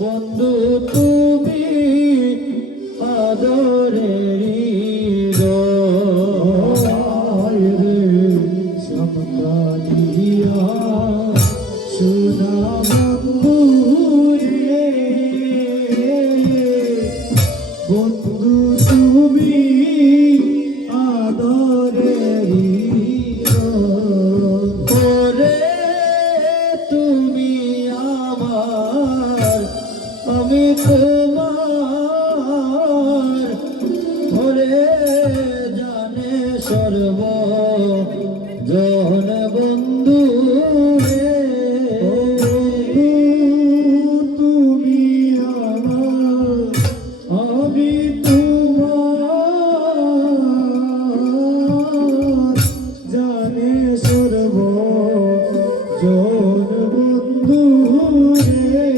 বন্ধু তুমি আদরেরি দয়ায় রে সমকালিয়া সোনা বন্ধু রে বন্ধু তুমি আদরেরি ওরে তুমি আমার আমি তোমার ওরে জানে সর্ব জন বন্ধু রে তুমি আমার আমি তোমার জানে সর্ব জন বন্ধু রে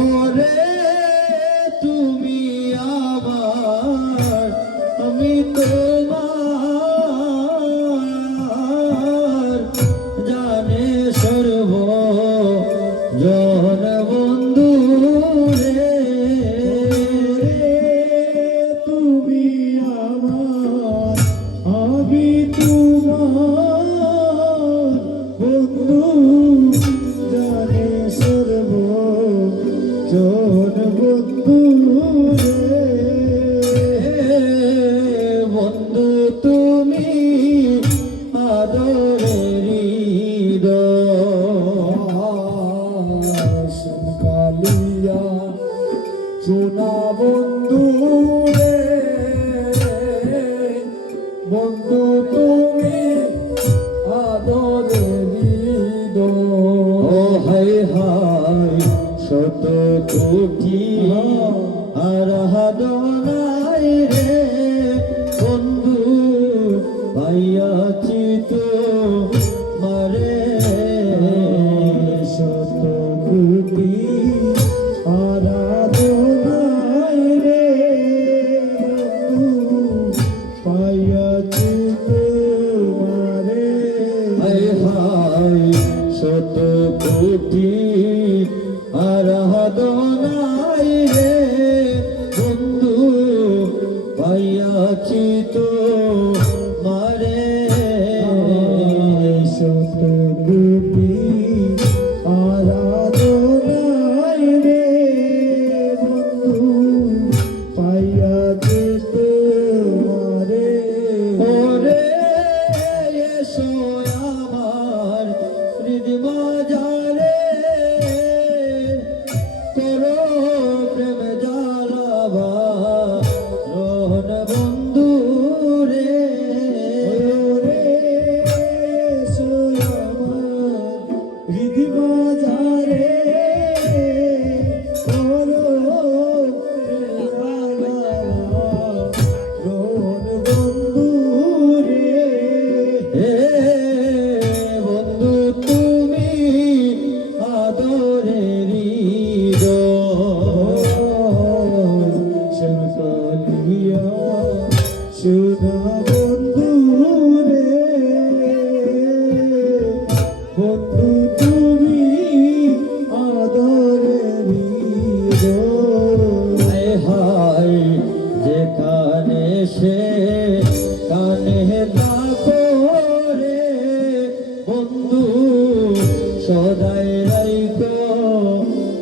ওরে তুমি আমার আমি তোমার জানে সর্ব জন বন্ধু রে তুমি আমার আমি তোমার বন্ধু জানে সর্ব জন বন্ধু রে বন্ধু তুমি আদরেরি দয়ালিয়া সোনা বন্ধু রে বন্ধু তুমি আদরেরি হায় হায় শত কোটি আরাধনায় রে বন্ধু পাইয়াছি তো মারে শত কোটি আরাধনায় রে বন্ধু পাইয়াছি তো মারে হায় হায় শত কোটি আরাধনায় রে বন্ধু পাইয়াছি তো মারে শত কোটি আরাধনায় রে বন্ধু পাইয়াছি তো মারে ওরে এসো আমার হৃদয় বাজারে করো প্রেম জ্বালাবা রহন বন্ধু রে এসো আমার হৃদয় বাজারে করো প্রেম জ্বালাবা রহন বন্ধু রে বন্ধু তুমি আদরেরি দয়ালিয়া সোনা বন্ধু রে বন্ধু তুমি আদরেরি দয়ায় হায় যেখানে সে কানে তাপরে বন্ধু সদাই রাইকো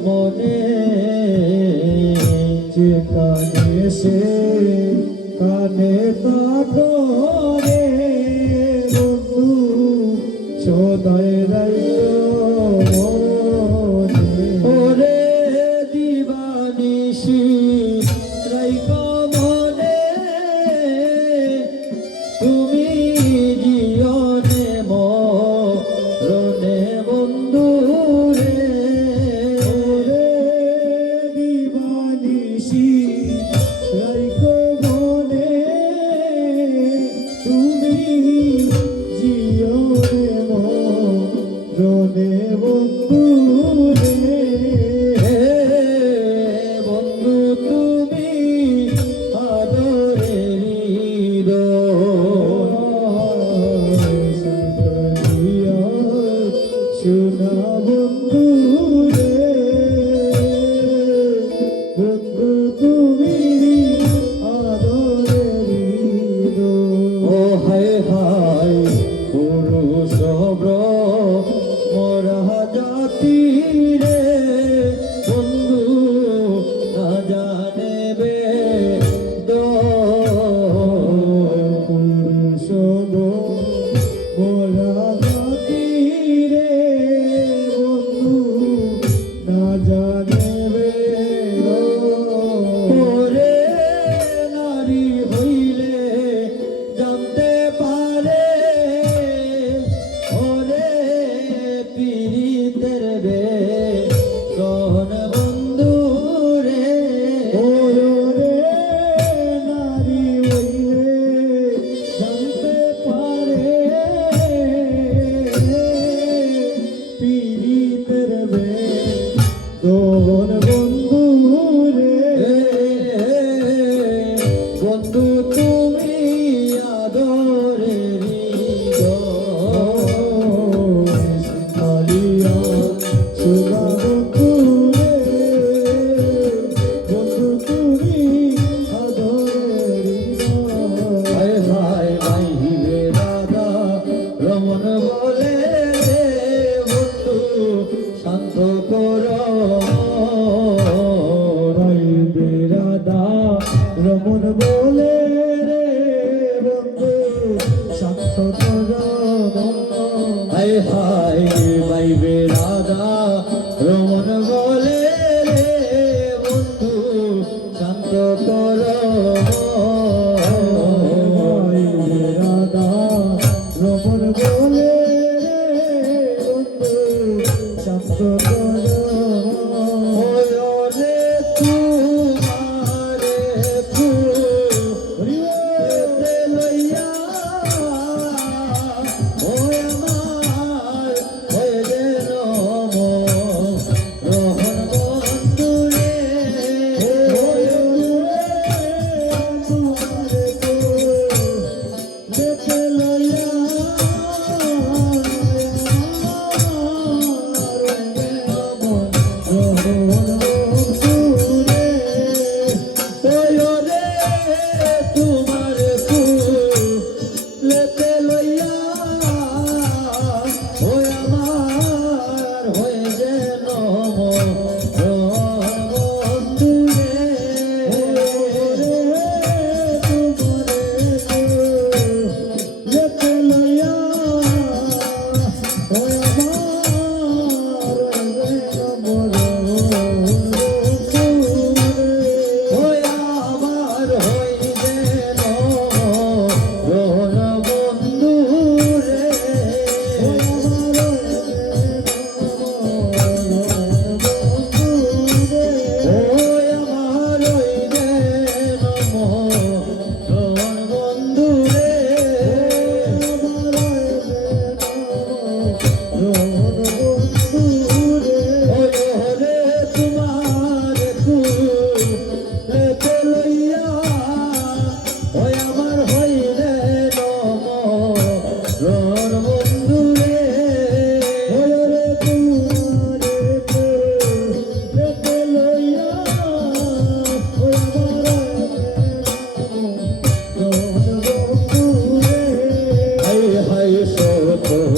মনে যেখানে সে কানে তাপরে বন্ধু সদাই রাইকো মনে ওরে দিবানিশি রাইকো মনে তুমি জীবনে মরণে বন্ধু রে দিবানিশি রাইকো বন্ধু